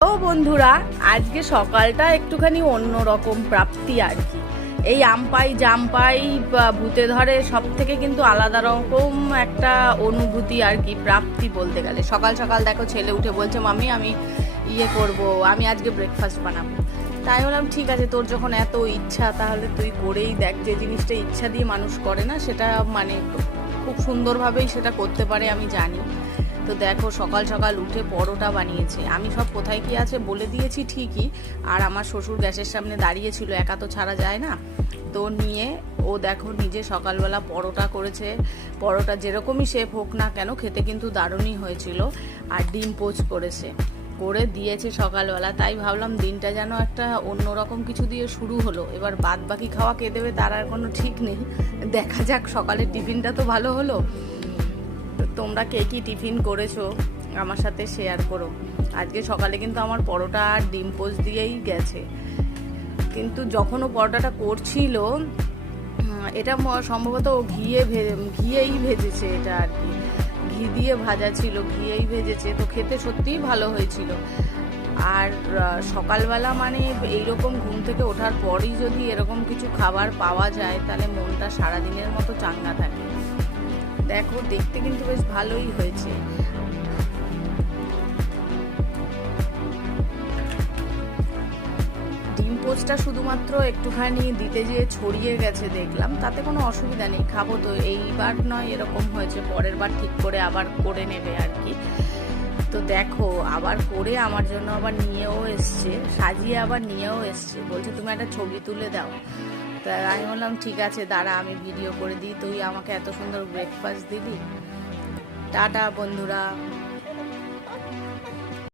ও বন্ধুরা, আজকে সকালটা একটুখানি অন্যরকম প্রাপ্তি আর কি। এই আমপাই জামপাই ভূতে ধরে সব থেকে কিন্তু আলাদা রকম একটা অনুভূতি আর কি, প্রাপ্তি বলতে গেলে। সকাল সকাল দেখো ছেলে উঠে বলছে, মামি আমি করব, আমি আজকে ব্রেকফাস্ট বানাবো। তাই বললাম ঠিক আছে, তোর যখন এত ইচ্ছা তাহলে তুই করেই দেখ। যে জিনিসটা ইচ্ছা দিয়ে মানুষ করে না, সেটা মানে খুব সুন্দরভাবেই সেটা করতে পারে, আমি জানি। তো দেখো সকাল সকাল উঠে পরোটা বানিয়েছে। আমি সব কোথায় কি আছে বলে দিয়েছি ঠিকই, আর আমার শ্বশুর গ্যাসের সামনে দাঁড়িয়েছিল, একা তো ছাড়া যায় না। তো নিয়ে ও দেখো নিজে সকালবেলা পরোটা করেছে। পরোটা যেরকমই শেপ হোক না কেন, খেতে কিন্তু দারুণই হয়েছিল। আর ডিম পোচ করেছে, করে দিয়েছে সকালবেলা। তাই ভাবলাম দিনটা যেন একটা অন্যরকম কিছু দিয়ে শুরু হলো। এবার বাদ বাকি খাওয়া কে দেবে তার আর কোনো ঠিক নেই, দেখা যাক। সকালের টিফিনটা তো ভালো হলো। তোমরা কে কি টিফিন করেছো আমার সাথে শেয়ার করো। আজকে সকালে কিন্তু আমার পরোটা আর ডিম পোচ দিয়েই গেছে। কিন্তু যখন ও পরোটাটা করছিল, এটা সম্ভবত ও ঘিয়েই ভেজেছে, এটা আর কি ঘি দিয়ে ভাজা ছিল, ঘিয়েই ভেজেছে। তো খেতে সত্যিই ভালো হয়েছিল। আর সকালবেলা মানে এইরকম ঘুম থেকে ওঠার পরই যদি এরকম কিছু খাবার পাওয়া যায়, তাহলে মনটা সারাদিনের মতো চাঙ্গা থাকে। দেখো দেখতে কিন্তু বেশ ভালোই হয়েছে। ডিম পোচটা শুধুমাত্র একটুখানি দিতে যেয়ে ছড়িয়ে গেছে দেখলাম, তাতে কোনো অসুবিধা নেই, খাবো তো। এইবার নয় এরকম হয়েছে, পরের বার ঠিক করে আবার করে নেবে আর কি। তো দেখো আবার করে আমার জন্য আবার নিয়েও এসছে, সাজিয়ে আবার নিয়েও এসছে। বলছে তুমি একটা ছবি তুলে দাও। তা আমি বললাম ঠিক আছে দাঁড়া, আমি ভিডিও করে দিই, তুই আমাকে এত সুন্দর ব্রেকফাস্ট দিবি। টাটা বন্ধুরা।